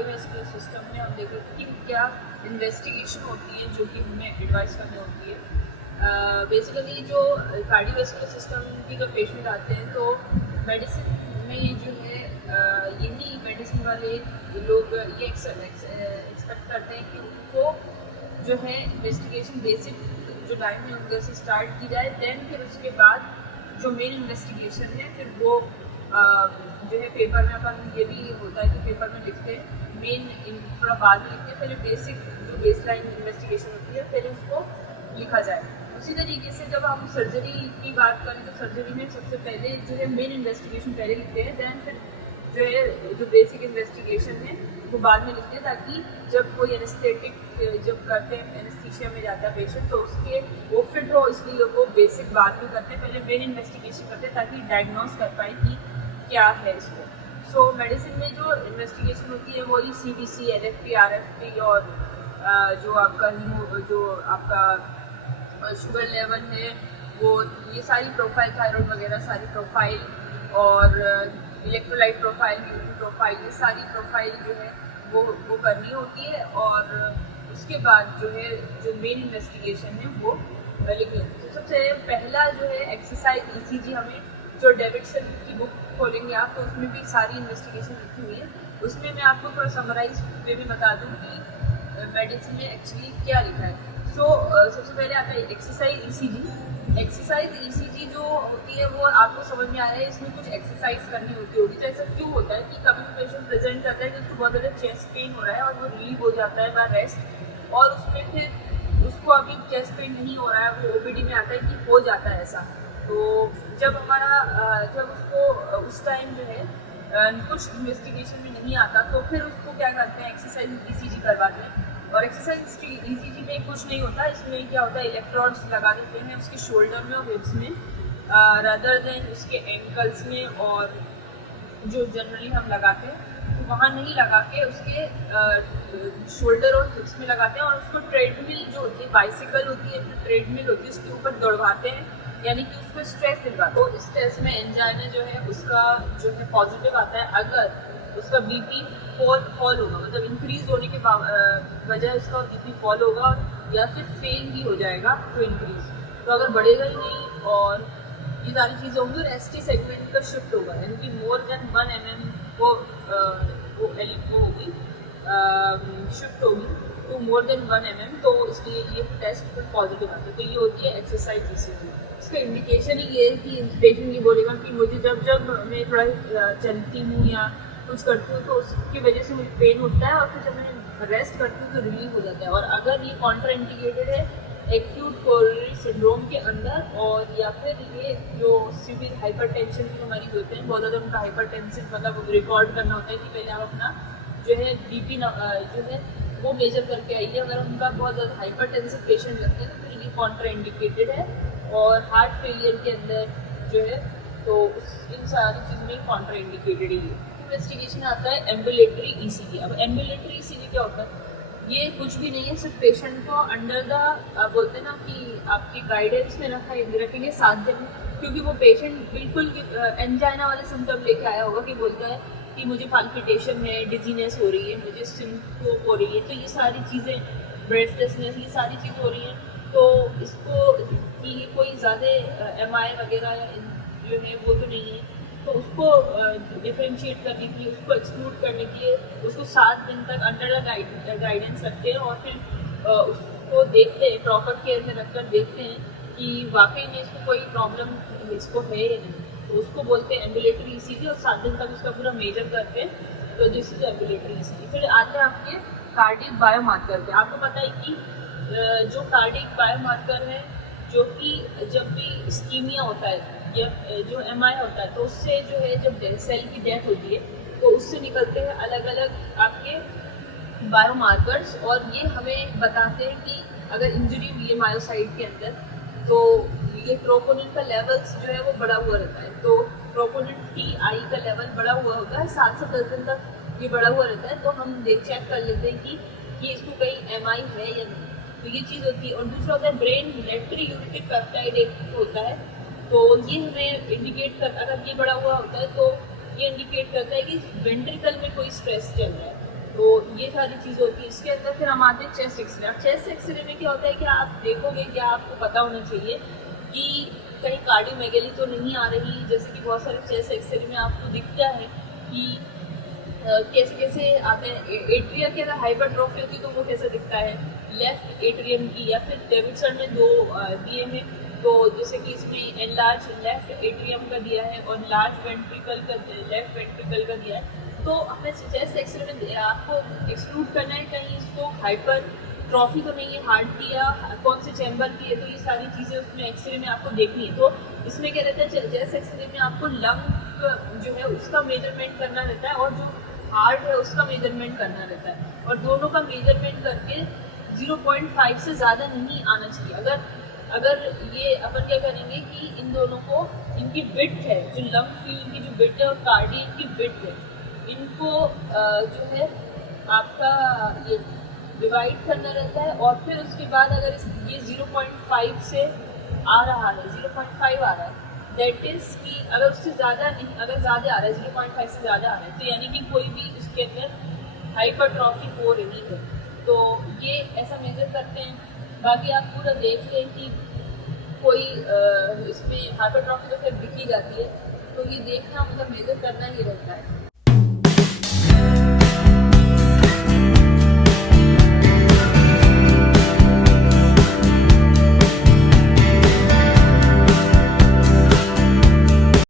Cardiovascular system में हम देख रहे थे कि क्या इन्वेस्टिगेशन होती है जो कि हमें एडवाइस करनी होती है। बेसिकली जो कार्डियोवैस्कुलर सिस्टम की जो पेशेंट आते हैं तो मेडिसिन में जो है यही मेडिसिन वाले लोग ये एक्सपेक्ट करते हैं कि उनको जो है इन्वेस्टिगेशन बेसिक जो लाइन है उनके से स्टार्ट की जाए, देन फिर उसके बाद जो मेन इन्वेस्टिगेशन है फिर वो जो है पेपर में अपन ये भी होता है कि पेपर में लिखते हैं, मेन थोड़ा बाद में लिखते हैं, पहले बेसिक जो बेस लाइन इन्वेस्टिगेशन होती है पहले उसको लिखा जाए। उसी तरीके से जब हम सर्जरी की बात करें तो सर्जरी में सबसे पहले जो है मेन इन्वेस्टिगेशन पहले लिखते हैं, दैन फिर जो है जो बेसिक इन्वेस्टिगेशन है वो बाद में लिखते हैं, ताकि जब कोई एनेस्थेटिक जब करते हैं एनेस्थीसिया में जाता है पेशेंट तो उसके वो फिट हो, इसलिए वो बेसिक बाद में करते हैं, पहले मेन इन्वेस्टिगेशन करते हैं ताकि डायग्नोस कर पाए कि क्या है इसको। सो मेडिसिन में जो इन्वेस्टिगेशन होती है वही CBC, LFT, RFT और जो आपका जो आपका शुगर लेवल है वो, ये सारी प्रोफाइल, थायराइड वगैरह सारी प्रोफाइल और इलेक्ट्रोलाइट प्रोफाइल, यूरिन प्रोफाइल, ये सारी प्रोफाइल जो है वो करनी होती है और उसके बाद जो है जो मेन इन्वेस्टिगेशन है वो लिखनी होती है। तो सबसे पहला जो है एक्सरसाइज ECG, हमें जो डेविडसन की बुक खोलेंगे आप तो उसमें भी सारी इन्वेस्टिगेशन लिखी हुई है। उसमें मैं आपको थोड़ा समराइज वे में बता दूँ कि मेडिसिन में एक्चुअली क्या लिखा है। सो सबसे पहले आता है एक्सरसाइज ECG। एक्सरसाइज ECG जो होती है वो आपको समझ में आ रहा है, इसमें कुछ एक्सरसाइज करनी होती होगी। तो ऐसा क्यों होता है कि कभी पेशेंट प्रेजेंट करता है कि उसको बहुत ज़्यादा चेस्ट पेन हो रहा है और वो रिलीव हो जाता है बाय रेस्ट, और उसमें फिर उसको अभी चेस्ट पेन नहीं हो रहा है, वो OPD में आता है कि हो जाता है ऐसा। तो जब हमारा जब उसको उस टाइम जो है कुछ इन्वेस्टिगेशन में नहीं आता तो फिर उसको क्या करते हैं, एक्सरसाइज ECG करवाते हैं। और एक्सरसाइज ECG में कुछ नहीं होता, इसमें क्या होता है इलेक्ट्रोड्स लगा देते हैं उसके शोल्डर में और हिप्स में, रादर देन उसके एंकल्स में, और जो जनरली हम लगाते हैं तो वहाँ नहीं लगा के उसके शोल्डर और हिप्स में लगाते हैं और उसको ट्रेडमिल जो होती है, बाइसिकल होती है, फिर ट्रेडमिल होती है, उसके ऊपर दौड़वाते हैं, यानी कि उसको स्ट्रेस दिलवाते हैं। तो इस टेस्ट में एंजाइना जो है उसका जो है पॉजिटिव आता है अगर उसका BP फॉल होगा, मतलब इंक्रीज होने के वजह उसका BP फॉल होगा, या फिर फेल भी हो जाएगा तो इंक्रीज, तो अगर बढ़ेगा ही नहीं और ये सारी चीज़ें होंगी और ST सेगमेंट का शिफ्ट होगा, यानी कि मोर देन 1 mm वो होगी शिफ्ट होगी तो मोर देन 1 mm, तो इसलिए ये टेस्ट पर पॉजिटिव आता है। तो ये होती है एक्सरसाइज ECG। इसका इंडिकेशन ही ये है कि पेशेंट ये बोलेगा कि मुझे जब मैं थोड़ा चलती हूँ या कुछ करती हूँ तो उसकी वजह से मुझे पेन होता है, और फिर जब मैं रेस्ट करती हूँ तो रिलीव हो जाता है। और अगर ये कॉन्ट्रा इंडिकेटेड है एक्यूट कोरोनरी सिंड्रोम के अंदर, और या फिर ये जो सिवियर हाइपरटेंशन की हमारी होते हैं, बहुत ज़्यादा उनका हाइपरटेंशन मतलब रिकॉर्ड करना होता है कि पहले आप अपना जो है BP जो है वो मेजर करके आइए। अगर उनका बहुत ज़्यादा हाइपरटेंसिव पेशेंट लगते हैं तो फिर ये कॉन्ट्रा इंडिकेटेड है, और हार्ट फेलियर के अंदर जो है तो इन सारी चीज़ में कॉन्ट्रा इंडिकेटेड ही है। इन्वेस्टिगेशन आता है एम्बुलेटरी ECG। अब एम्बुलेटरी ECG क्या होता है, ये कुछ भी नहीं है, सिर्फ पेशेंट को अंडर द बोलते हैं ना कि आपकी गाइडेंस में रखेंगे 7 दिन, क्योंकि वो पेशेंट बिल्कुल एंजाइना वाले सिम्टम लेके आया होगा कि बोलता है कि मुझे पाल्पिटेशन है, डिजीनेस हो रही है, मुझे सिंकोप हो रही है, तो ये सारी चीज़ें, ब्रेथलेसनेस, ये सारी चीज़ें हो रही हैं। तो इसको कि कोई ज़्यादा MI वगैरह जो है वो तो नहीं है, तो उसको डिफ्रेंशिएट करने के लिए, उसको एक्सक्लूड करने के लिए उसको 7 दिन तक अंडर द गाइडेंस रखते हैं, और फिर उसको देखते हैं, प्रॉपर केयर में रखकर देखते हैं कि वाकई में इसको कोई प्रॉब्लम इसको है या नहीं, तो उसको बोलते हैं एम्बुलेटरी ECG, और 7 दिन तक उसका पूरा मेजर करते हैं, तो दिस इज एम्बुलेटरी ECG। फिर आते हैं आपके कार्डियक बायोमार्कर पे। आपको पता है कि जो कार्डियक बायोमार्कर है, जो कि जब भी इस्कीमिया होता है या जो MI होता है तो उससे जो है जब सेल की डेथ होती है तो उससे निकलते हैं अलग अलग आपके बायोमार्कर्स, और ये हमें बताते हैं कि अगर इंजरी हुई है मायोसाइट के अंदर तो ये ट्रोपोनिन का लेवल्स जो है वो बढ़ा हुआ रहता है। तो ट्रोपोनिन TI का लेवल बढ़ा हुआ होता है, 7 से 10 दिन तक ये बढ़ा हुआ रहता है, तो हम चेक कर लेते हैं कि इसको कहीं MI है या नहीं, तो ये चीज़ होती है। और दूसरा होता है ब्रेन नेट्रियूरेटिक पेप्टाइड एक होता है, तो ये हमें इंडिकेट कर, अगर ये बढ़ा हुआ होता है तो ये इंडिकेट करता है कि वेंट्रिकल में कोई स्ट्रेस चल रहा है। तो ये सारी चीज़ होती है। इसके अंदर फिर हम आते हैं चेस्ट एक्सरे। अब चेस्ट एक्सरे में क्या होता है कि आप देखोगे, क्या आपको पता होना चाहिए कि कहीं कार्डियोमेगेली तो नहीं आ रही, जैसे कि बहुत सारे चेस्ट एक्सरे में आपको दिखता है कि कैसे कैसे आते हैं। एट्रिया के अगर हाइपरट्रॉफी होती है तो वो कैसे दिखता है, लेफ्ट एट्रियम की, या फिर डेविडसन में दो दिए हैं, तो जैसे कि इसमें एनलार्ज लेफ्ट एट्रियम का दिया है और लार्ज वेंट्रिकल का, लेफ्ट वेंट्रिकल का दिया है। तो हमें चेस्ट एक्सरे में आपको एक्सक्लूड करना है कहीं इसको हाइपर ट्रॉफी तो नहीं है हार्ट की, या कौन से चैम्बर की है, तो ये सारी चीज़ें उसमें एक्सरे में आपको देखनी है। तो इसमें क्या रहता है, चेस्ट एक्सरे में आपको लंग जो है उसका मेजरमेंट करना रहता है और जो हार्ट है उसका मेजरमेंट करना रहता है, और दोनों का मेजरमेंट करके 0.5 से ज़्यादा नहीं आना चाहिए। अगर ये अपन क्या करेंगे कि इन दोनों को, इनकी विड्थ है, जो लंग फ्यूल की जो विड्थ है और कार्डियक की विड्थ है, इनको जो है आपका ये डिवाइड करना रहता है। और फिर उसके बाद अगर ये 0.5 से आ रहा है, 0.5 आ रहा है, दैट इज़ कि अगर उससे ज़्यादा नहीं, अगर ज़्यादा आ रहा है 0.5 से ज़्यादा आ रहा है, तो यानी कि कोई भी इसके अंदर हाइपरट्रॉफी हो रही है। तो ये ऐसा मेजर करते हैं। बाकी आप पूरा देख लें कि कोई इसमें हाइपरट्रॉफी तो फिर दिखी जाती है, तो ये देखना मतलब मेजर करना ही रहता है।